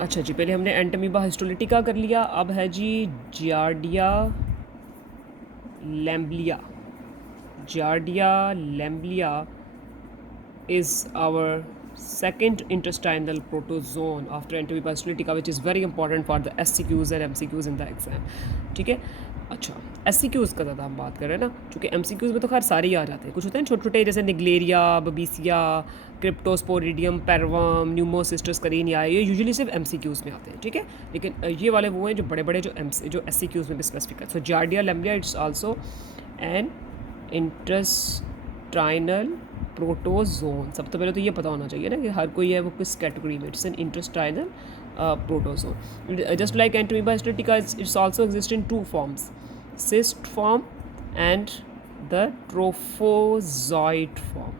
अच्छा जी, पहले हमने एंटमीबा हिस्टोलिटिका कर लिया, अब है G Giardia lamblia. Giardia lamblia is our second intestinal protozoan after Entamoeba histolytica, which is very important for the SCQs and MCQs in the exam. ठीक है। अच्छा, SCQs का ज़्यादा हम बात कर रहे हैं ना, क्योंकि MCQs में तो खैर सारे ही आ जाते हैं, कुछ होते हैं छोटे छोटे जैसे निग्लेरिया, बबीसिया, क्रिप्टोस्पोरिडियम, पेरवम, न्यूमोसिस्टस करीनिया, ये यूजुअली सिर्फ MCQs में आते हैं। ठीक है, लेकिन ये वाले वो हैं जो बड़े बड़े जो SCQs में भी स्पेसिफिक है। So Giardia lamblia it's also an intestinal protozoan. सब तो पहले तो ये पता होना चाहिए ना कि हर कोई है वो किस कैटेगरी में। It's an intestinal protozoan. Just like Entamoeba histolytica it's also exist in two forms, cyst form and the trophozoite form.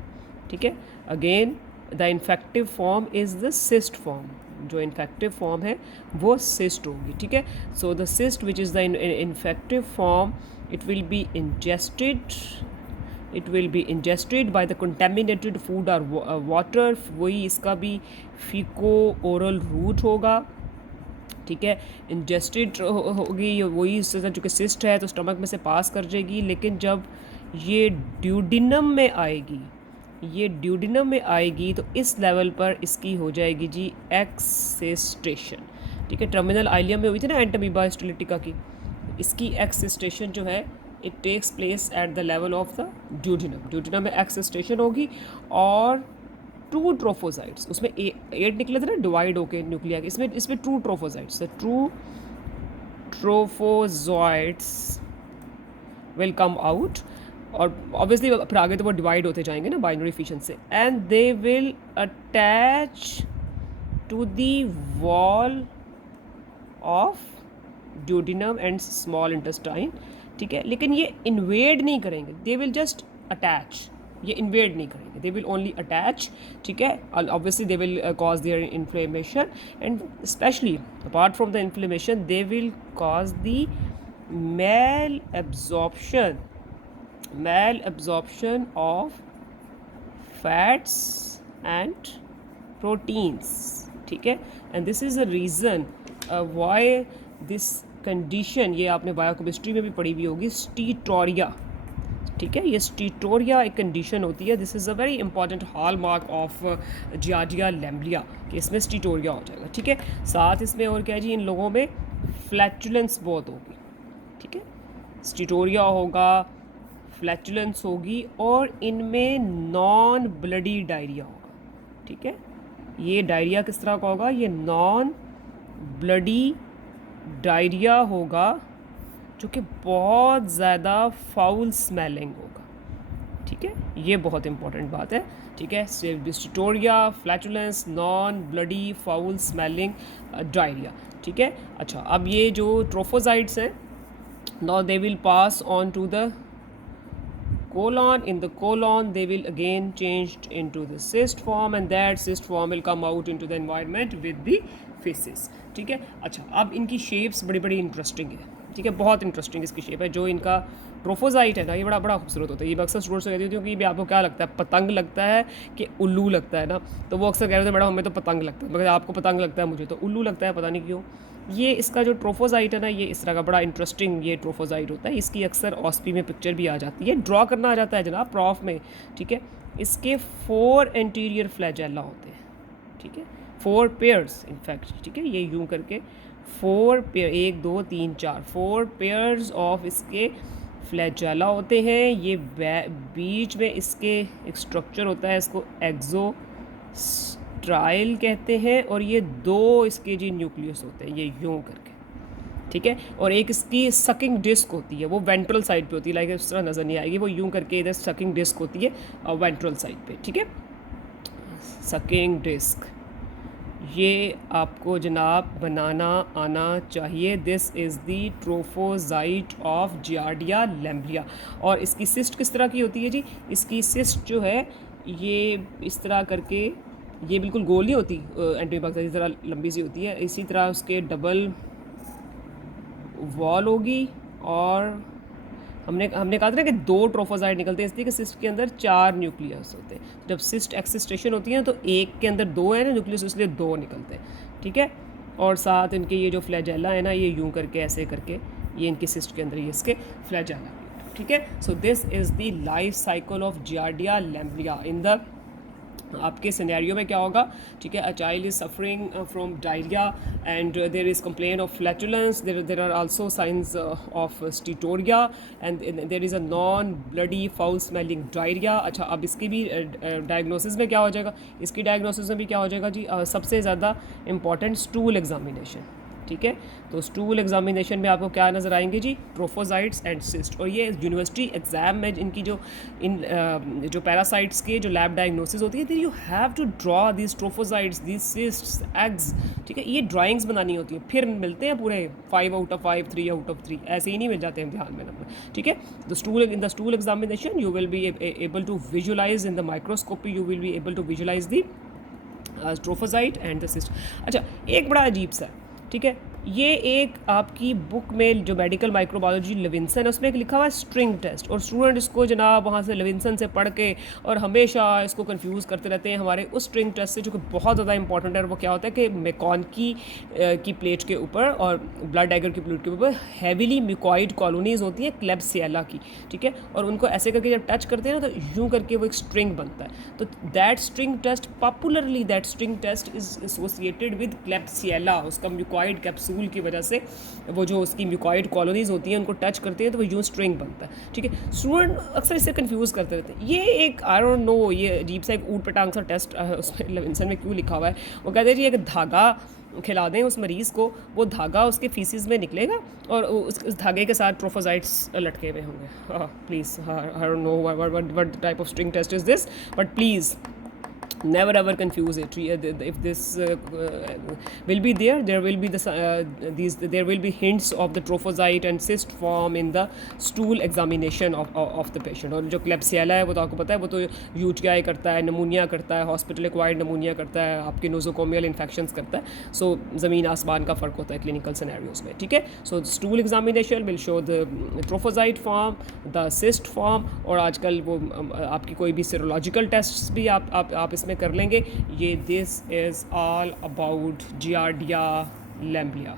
ठीक है, again the infective form is the cyst form. जो इन्फेक्टिव फॉर्म है वो cyst होगी। ठीक है, so the cyst which is the infective form, it will be ingested by the contaminated food or water। वही इसका भी फीको ओरल रूट होगा। ठीक है, इंजेस्टेड होगी वही, इससे चूँकि सिस्ट है तो स्टमक में से पास कर जाएगी, लेकिन जब ये ड्यूडिनम में आएगी तो इस लेवल पर इसकी हो जाएगी जी एक्सिस्टेशन। ठीक है, टर्मिनल आइलियम में हुई थी ना एंटमीबा हिस्टोलिटिका की, इसकी एक्सिस्टेशन जो है it takes place at the level of the duodenum. Duodenum में एक्सिस्टेशन होगी और ट्रू ट्रोफोसाइट्स, उसमें 8 निकले थे ना डिवाइड होके न्यूक्लिया के, इसमें two trophozoites, two trophozoites will come out. और ऑब्वियसली फिर आगे तो वो डिवाइड होते जाएंगे ना बाइनरी फिशन से, and they will attach to the wall of duodenum and small intestine. ठीक है, लेकिन ये इन्वेड नहीं करेंगे, दे विल जस्ट अटैच। ये इन्वेड नहीं करेंगे, दे विल ओनली अटैच। ठीक है, obviously they will cause their inflammation and especially apart from the inflammation they will cause the mal absorption of fats and proteins. ठीक है, and this is a reason why this condition, ये आपने biochemistry में भी पढ़ी हुई होगी, steatorrhoea. ठीक है, ये स्टीटोरिया एक कंडीशन होती है। This is a very important hallmark of Giardia lamblia कि इसमें स्टीटोरिया हो जाएगा। ठीक है, साथ इसमें और क्या है जी, इन लोगों में फ्लैचुलेंस बहुत होगी। ठीक है, स्टीटोरिया होगा, फ्लैचुलेंस होगी और इनमें नॉन ब्लडी डायरिया होगा। ठीक है, ये डायरिया किस तरह का होगा, ये नॉन ब्लडी डायरिया होगा जो कि बहुत ज़्यादा फाउल स्मेलिंग होगा। ठीक है, ये बहुत इंपॉर्टेंट बात है। ठीक है, steatorrhoea, flatulence, non bloody, foul smelling diarrhoea. ठीक है, अच्छा, अब ये जो ट्रोफोसाइट्स हैं, now they will pass on to the colon. In the colon they will again changed into the cyst form and that cyst form will come out into the environment with the feces। ठीक है, अच्छा, अब इनकी shapes बड़ी बड़ी interesting है। ठीक है, बहुत इंटरेस्टिंग इसकी शेप है। जो इनका ट्रोफोसाइट है ना, ये बड़ा खूबसूरत होता है। ये मैं अक्सर स्टूडेंट्स से कहती हूँ कि आपको क्या लगता है, पतंग लगता है कि उल्लू लगता है ना, तो वो अक्सर कह रहे थे मैडम हमें तो पतंग लगता है, मगर आपको पतंग लगता है, मुझे तो उल्लू लगता है, पता नहीं क्यों। ये इसका जो ट्रोफोसाइट है ना, ये इस तरह का बड़ा इंटरेस्टिंग ये ट्रोफोसाइट होता है। इसकी अक्सर ऑस्पी में पिक्चर भी आ जाती है, ड्रॉ करना आ जाता है जनाब प्रॉफ में। ठीक है, इसके 4 एंटीरियर फ्लैजेला होते हैं। ठीक है, 4 पेयर्स इनफैक्ट। ठीक है, ये यूं करके 4 पेयर, 1 2 3 4 4 पेयर्स ऑफ इसके फ्लैजेला होते हैं। ये बीच में इसके एक स्ट्रक्चर होता है, इसको एक्सो ट्रायल कहते हैं, और ये 2 इसके जी न्यूक्लियस होते हैं, ये यूं करके। ठीक है, और एक इसकी सकिंग डिस्क होती है, वो वेंट्रल साइड पे होती है, लाइक इस तरह नज़र नहीं आएगी, वो यूं करके इधर सकिंग डिस्क होती है वेंट्रल साइड पे। ठीक है, सकिंग डिस्क ये आपको जनाब बनाना आना चाहिए। This is the trophozoite of Giardia lamblia. और इसकी सिस्ट किस तरह की होती है जी, इसकी सिस्ट जो है ये इस तरह करके, ये बिल्कुल गोल नहीं होती, एंटीबायोटिक इस तरह लंबी सी होती है। इसी तरह उसके डबल वॉल होगी, और हमने कहा था ना कि 2 ट्रोफोसाइट निकलते हैं, इसलिए कि सिस्ट के अंदर 4 न्यूक्लियस होते हैं। जब सिस्ट एक्सिस्टेशन होती है तो एक के अंदर 2 है ना न्यूक्लियस, इसलिए 2 निकलते हैं। ठीक है, और साथ इनके ये जो फ्लैजेला है ना, ये यूं करके ऐसे करके ये इनकी सिस्ट के अंदर ये इसके फ्लैजेला, ठीक है। So this is the life cycle of Giardia lamblia. In the आपके सिनेरियो में क्या होगा, ठीक है, a child is suffering from diarrhoea and there is complain of flatulence, there are also signs of steatorrhoea and there is a non bloody foul smelling diarrhoea. अच्छा, अब इसकी भी डायग्नोसिस में क्या हो जाएगा, इसकी डायग्नोसिस में भी क्या हो जाएगा जी, सबसे ज़्यादा इंपॉर्टेंट स्टूल एग्जामिनेशन, ठीक है। तो स्टूल एग्जामिनेशन में आपको क्या नज़र आएंगे जी, ट्रोफोजाइट्स एंड सिस्ट। और ये यूनिवर्सिटी एग्जाम में इनकी जो जो पैरासाइट्स के जो लैब डायग्नोसिस होती है, there you have to draw this trophozoites, this cysts, eggs, ठीक है। ये ड्राइंग्स बनानी होती है, फिर मिलते हैं पूरे 5 आउट ऑफ 5, 3 आउट ऑफ 3, ऐसे ही नहीं मिल जाते इम्तिहान में नंबर, ठीक है। The stool examination you will be able to visualise in the microscopy, you will be able to visualise the trophozoite and the cyst. अच्छा, एक बड़ा अजीब सा, ठीक है, ये एक आपकी बुक में जो मेडिकल माइक्रोबायोलॉजी लेविंसन है, उसमें एक लिखा हुआ है स्ट्रिंग टेस्ट, और स्टूडेंट इसको जनाब वहाँ से लेविंसन से पढ़ के और हमेशा इसको कंफ्यूज करते रहते हैं हमारे उस स्ट्रिंग टेस्ट से, जो कि बहुत ज़्यादा इंपॉर्टेंट है। वो क्या होता है कि मेकॉनकी की प्लेट के ऊपर और ब्लड डैगर की प्लेट के ऊपर हैविली म्यूकॉइड कॉलोनीज होती हैं क्लेब्सिएला की, ठीक है, और उनको ऐसे करके जब टच करते हैं ना, तो यूँ करके वो एक स्ट्रिंग बनता है। तो that string test, popularly that string test is associated with klebsiella, उसका म्यूकॉइड कैप्सूल की वजह से वो जो उसकी म्यूकॉइड कॉलोनीज होती हैं उनको टच करते हैं तो वो यूँ स्ट्रिंग बनता है, ठीक है। स्टूडेंट अक्सर इससे कंफ्यूज करते रहते हैं। ये एक आई डोंट नो, ये अजीब सा एक ऊट पटांग सा टेस्ट उसमें लेविंसन में क्यों लिखा हुआ है। वो कहते हैं जी एक धागा खिला दें उस मरीज़ को, वो धागा उसके फीसिस में निकलेगा और उस धागे के साथ ट्रोफोजाइट्स लटके हुए होंगे। Please, I don't know what type of string test is this, but please never ever confuse it. If this will be there will be there will be hints of the trophozoite and cyst form in the stool examination of the patient. और जो Klebsiella है वो तो आपको पता है, वो तो यूटीआई करता है, नमूनिया करता है, हॉस्पिटल एक्वायर्ड नमूनिया करता है, आपके नोजोकोमियल इन्फेक्शंस करता है। सो ज़मीन आसमान का फ़र्क होता है क्लिनिकल सिनेरियोज में, ठीक है। So stool examination will show the trophozoite form, the cyst form, और आजकल वो आपकी कोई भी सीरोलॉजिकल टेस्ट भी आप इसमें कर लेंगे। ये this is all about Giardia lamblia.